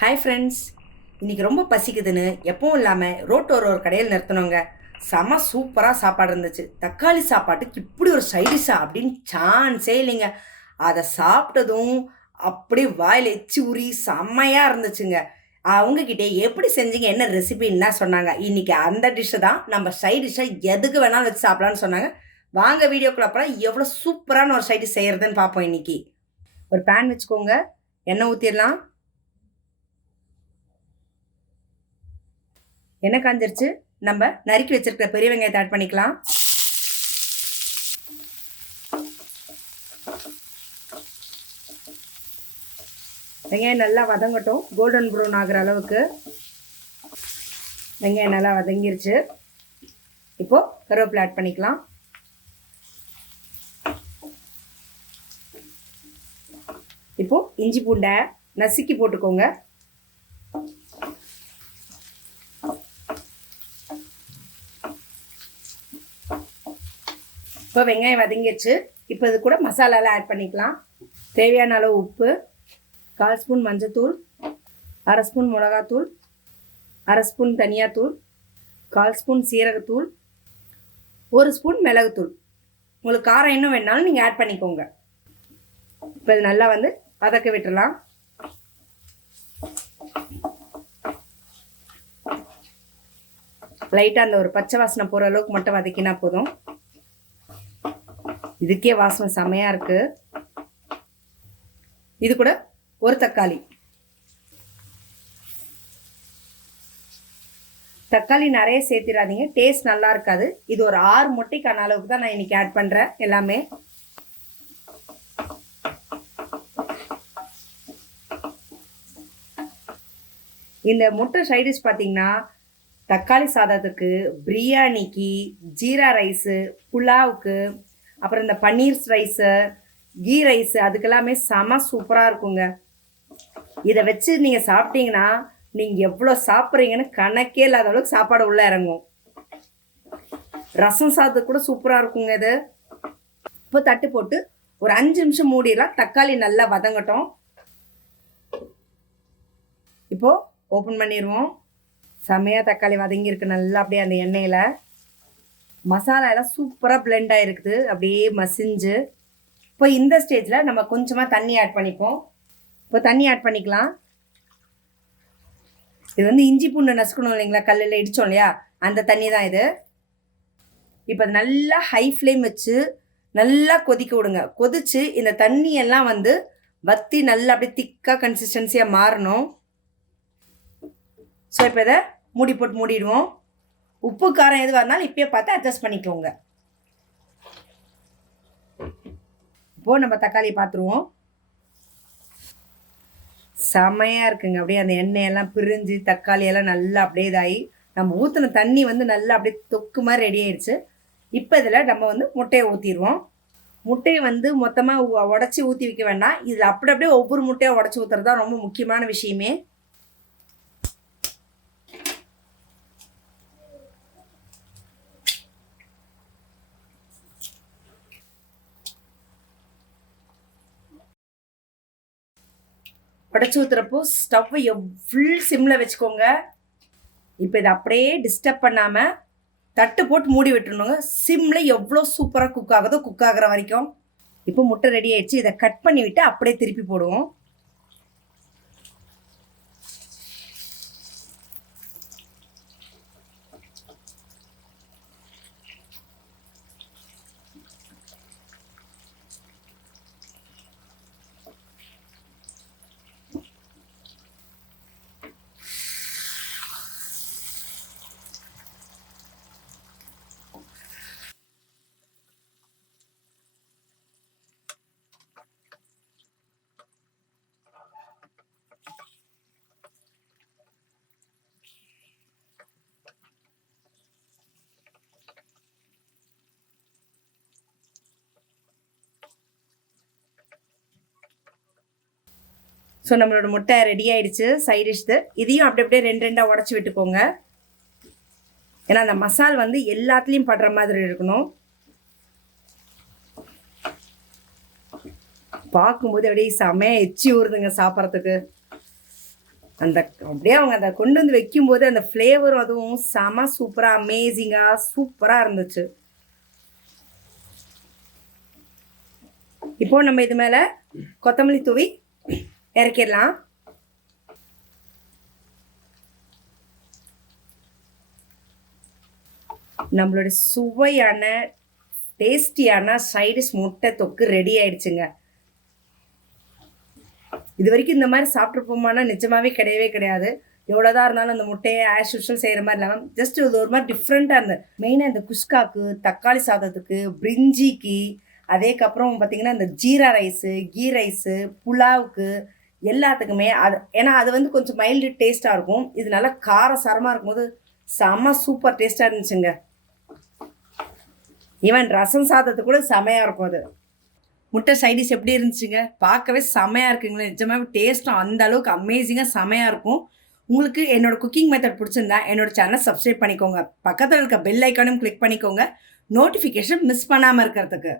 Hi friends இன்னைக்கு ரொம்ப பசிக்குதுன்னு எப்பவும் இல்லாமல் ரோட்டோர ஒரு கடையில் நிறுத்தினோங்க செம சூப்பராக சாப்பாடு இருந்துச்சு. தக்காளி சாப்பாட்டுக்கு இப்படி ஒரு சைடிஷா அப்படின்னு சான்ஸே இல்லைங்க. அதை சாப்பிட்டதும் அப்படியே வாயில் எச்சி உரி செம்மையாக இருந்துச்சுங்க. அவங்கக்கிட்டே எப்படி செஞ்சீங்க என்ன ரெசிபின்னு சொன்னாங்க. இன்றைக்கி அந்த டிஷ்ஷை தான் நம்ம சைடிஷ்ஷாக எதுக்கு வேணாலும் வச்சு சாப்பிட்லான்னு சொன்னாங்க. வாங்க வீடியோக்குள்ள அப்புறம் எவ்வளோ சூப்பரான ஒரு சைடிஷ் செய்கிறதுன்னு பார்ப்போம் இன்றைக்கி ஒரு பேன் வச்சுக்கோங்க. எண்ணெய் ஊற்றிடலாம் எண்ணெய் காஞ்சிருச்சு? நம்ம நறுக்கி வச்சிருக்கிற பெரிய வெங்காயத்தை ஆட் பண்ணிக்கலாம். வெங்காயம் நல்லா வதங்கட்டும். கோல்டன் ப்ரௌன் ஆகிற அளவுக்கு வெங்காயம் நல்லா வதங்கிருச்சு. இப்போ கருவேப்பிலை ஆட் பண்ணிக்கலாம். இப்போ இஞ்சி பூண்டை நசுக்கி போட்டுக்கோங்க. இப்போ வெங்காயம் வதங்கிடுச்சு. இப்போ இது கூட மசாலாலாம் ஆட் பண்ணிக்கலாம். தேவையான அளவு உப்பு கால் ஸ்பூன் மஞ்சத்தூள் அரை ஸ்பூன் மிளகாத்தூள் அரை ஸ்பூன் தனியாத்தூள் கால் ஸ்பூன் சீரகத்தூள் ஒரு ஸ்பூன் மிளகுத்தூள். உங்களுக்கு காரம் இன்னும் வேணாலும் நீங்கள் ஆட் பண்ணிக்கோங்க. இப்போ இது நல்லா வந்து வதக்க விட்டுறலாம். லைட்டாக அந்த ஒரு பச்சை வாசனை போகிற அளவுக்கு மட்டும் வதக்கினா போதும். இதுக்கே வாசனை செமையாக இருக்குது இது கூட ஒரு தக்காளி. தக்காளி நிறைய சேர்த்திடாதீங்க. டேஸ்ட் நல்லா இருக்காது. இது ஒரு ஆறு முட்டைக்கான அளவுக்கு தான் நான் இன்னைக்கு ஆட் பண்ணுறேன் எல்லாமே. இந்த முட்டை சைடிஷ் பார்த்தீங்கன்னா தக்காளி சாதத்துக்கு பிரியாணிக்கு ஜீரா ரைஸு புலாவுக்கு அப்புறம் இந்த பன்னீர் ரைஸு கீ ரைஸு அதுக்கெல்லாமே செம சூப்பராக இருக்குங்க. இதை வச்சு நீங்கள் சாப்பிட்டீங்கன்னா நீங்கள் எவ்வளோ சாப்பிட்றீங்கன்னு கணக்கே இல்லாத அளவுக்கு சாப்பாடு உள்ளே இறங்கும். ரசம் சாதத்துக்கு கூட சூப்பராக இருக்குங்க இது. இப்போ தட்டு போட்டு ஒரு அஞ்சு நிமிஷம் மூடிடலாம். தக்காளி நல்லா வதங்கட்டும். இப்போது ஓப்பன் பண்ணிடுவோம். செமையாக தக்காளி வதங்கியிருக்கு. நல்லா அப்படியே அந்த எண்ணெயில். மசாலா எல்லாம் சூப்பராக பிளெண்ட் ஆகிருக்குது அப்படியே மசிஞ்சு. இப்போ இந்த ஸ்டேஜில் நம்ம கொஞ்சமாக தண்ணி ஆட் பண்ணிப்போம். இப்போ தண்ணி ஆட் பண்ணிக்கலாம். இது வந்து இஞ்சி பூண்டு நசுக்கணும் இல்லைங்களா? கல்லில் இடித்தோம் இல்லையா? அந்த தண்ணி தான் இது. இப்போ அது நல்லா ஹை ஃப்ளேம் வச்சு நல்லா கொதிக்க விடுங்க. கொதிச்சு இந்த தண்ணியெல்லாம் வந்து வத்தி நல்லா அப்படியே திக்காக கன்சிஸ்டன்சியாக மாறணும். ஸோ இப்போ இதை மூடி போட்டு மூடிடுவோம். உப்பு காரம் எதுவாக இருந்தாலும் இப்போயே பார்த்து அட்ஜஸ்ட் பண்ணிக்கோங்க. இப்போது நம்ம தக்காளி பார்த்துருவோம். செமையாக இருக்குங்க. அப்படியே அந்த எண்ணெயெல்லாம் பிரிஞ்சு தக்காளி எல்லாம் நல்லா அப்படியே இதாகி நம்ம ஊற்றின தண்ணி வந்து நல்லா அப்படியே தொக்கு மாதிரி ரெடி ஆயிடுச்சு. இப்போ இதில் நம்ம வந்து முட்டையை ஊற்றிடுவோம் முட்டையை வந்து மொத்தமாக உடச்சி ஊற்றி வைக்க வேண்டாம். இதில் அப்படி அப்படியே ஒவ்வொரு முட்டையை உடச்சி ஊற்றுறது தான் ரொம்ப முக்கியமான விஷயமே. உடச்சி ஊற்றுறப்போ ஸ்டவ்வை ஃபுல் சிம்மில் வச்சுக்கோங்க. இப்போ இதை அப்படியே டிஸ்டர்ப் பண்ணாமல் தட்டு போட்டு மூடி விட்டுருணுங்க சிம்மில் எவ்வளோ சூப்பராக குக் ஆகுதோ குக் ஆகிற வரைக்கும். இப்போ முட்டை ரெடி ஆகிடுச்சு இதை கட் பண்ணி விட்டு அப்படியே திருப்பி போடுவோம். ஸோ நம்மளோட முட்டை ரெடி ஆயிடுச்சு. சைட் இதையும் அப்படி அப்படியே ரெண்டு ரெண்டாக உடச்சி விட்டுக்கோங்க. ஏன்னா அந்த மசால் வந்து எல்லாத்துலேயும் படுற மாதிரி இருக்கணும். பார்க்கும்போது அப்படியே செமையாக எச்சி ஊறுதுங்க சாப்பிட்றதுக்கு. அந்த அப்படியே அவங்க அதை கொண்டு வந்து வைக்கும்போது அந்த ஃப்ளேவரும் அதுவும் செம சூப்பராக அமேசிங்காக சூப்பராக இருந்துச்சு. இப்போ நம்ம இது மேலே கொத்தமல்லி தூவி இறக்கிடலாம். நம்மளோட சுவையான டேஸ்டியான சைடிஷ் முட்டை தொக்கு ரெடி ஆயிடுச்சுங்க. இது வரைக்கும் இந்த மாதிரி சாப்பிட்ருப்போமானா நிஜமாவே கிடையவே கிடையாது. எவ்வளோதான் இருந்தாலும் அந்த முட்டையை ஆஸ் யூஷுவல் செய்கிற மாதிரி இல்லாமல் ஜஸ்ட் இது ஒரு மாதிரி டிஃப்ரெண்ட்டாக இருந்தது மெயினாக இந்த குஸ்காக்கு தக்காளி சாதத்துக்கு பிரிஞ்சிக்கு அதேக்கப்புறம் பார்த்தீங்கன்னா இந்த ஜீரா ரைஸு கீ ரைஸு புலாவுக்கு எல்லாத்துக்குமே அது ஏன்னா அது வந்து கொஞ்சம் மைல்டு டேஸ்ட்டாக இருக்கும். இது நல்லா கார சாரமாக இருக்கும்போது செம்ம சூப்பர் டேஸ்ட்டாக இருந்துச்சுங்க. ஈவன் ரசம் சாதத்துக்கு கூட செமையாக இருக்கும் அது. முட்டை சைடிஷ் எப்படி இருந்துச்சுங்க? பார்க்கவே செமையாக இருக்குங்களே. நிஜமாகவே டேஸ்ட்டும் அந்த அளவுக்கு அமேசிங்காக செமையாக இருக்கும். உங்களுக்கு என்னோட குக்கிங் மெத்தட் பிடிச்சிருந்தா என்னோட சேனல் சப்ஸ்கிரைப் பண்ணிக்கோங்க. பக்கத்தில் இருக்க பெல் ஐக்கானும் கிளிக் பண்ணிக்கோங்க. நோட்டிஃபிகேஷன் மிஸ் பண்ணாமல் இருக்கிறதுக்கு.